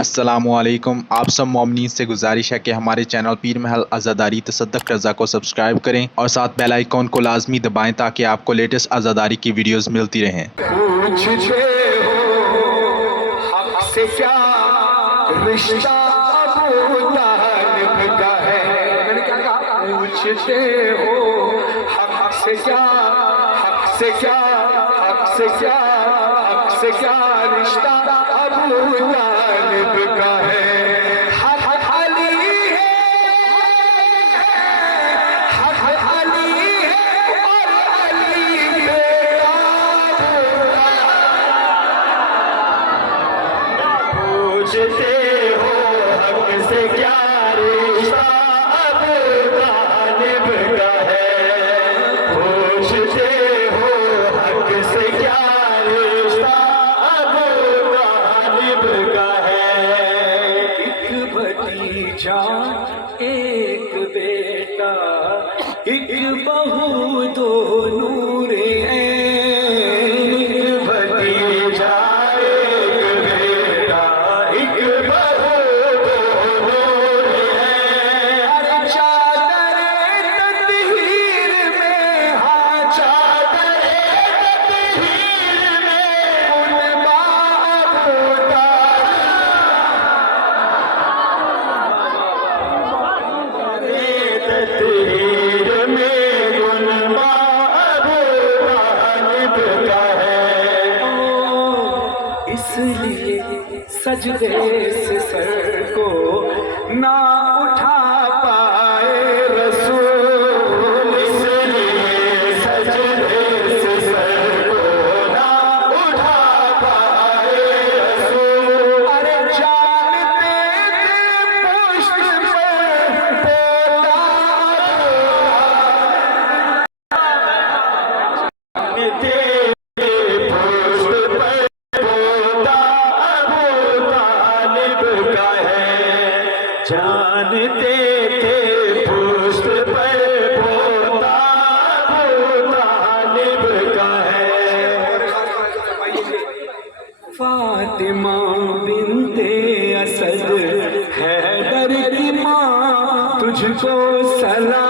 अस्सलामुअलैकुम। आप सब मोमिनीन से गुजारिश है कि हमारे चैनल पीर महल अज़ादारी तसद्दुक़ रज़ा को सब्सक्राइब करें और साथ बेल आइकॉन को लाजमी दबाएं ताकि आपको लेटेस्ट अज़ादारी की वीडियोस मिलती रहें। पूछते हो हक से क्या रिश्ता अबू तालिब का है। मैंने क्या कहा? पूछते हो हक से क्या, हक से क्या, हक से क्या, हक से क्या रिश्ता अबू तालिब का है। हक अली है, हक अली है और अली बेटा। पूछते हो हक से क्या रिश्ता अबू तालिब का है। पूछते हो हक से क्या रिश्ता अबू तालिब का है। एक भतीजा एक बेटा, एक बहू दो नूरे ऐन। एक भतीजा एक बेटा, एक बहू दो नूरे ऐन। अरे चादरे तत्हीर में, हाँ चादरे तत्हीर में उन बाबू तत्हीर में गुलबा अबू तालिब का है। इसलिए सजदे से सर को ना उठा पाए रसूल। इसलिए सजदे से सर को ना उठा पाए रसूल। अरे जानते थे पुष्ट पर पोता, जानते थे पुष्ट पर पोता अबू तालिब का है। जानते थे पुष्ट पर पोता अबू तालिब का है। फातिमा बिनते असद हैदर की माँ तुझको सलाम।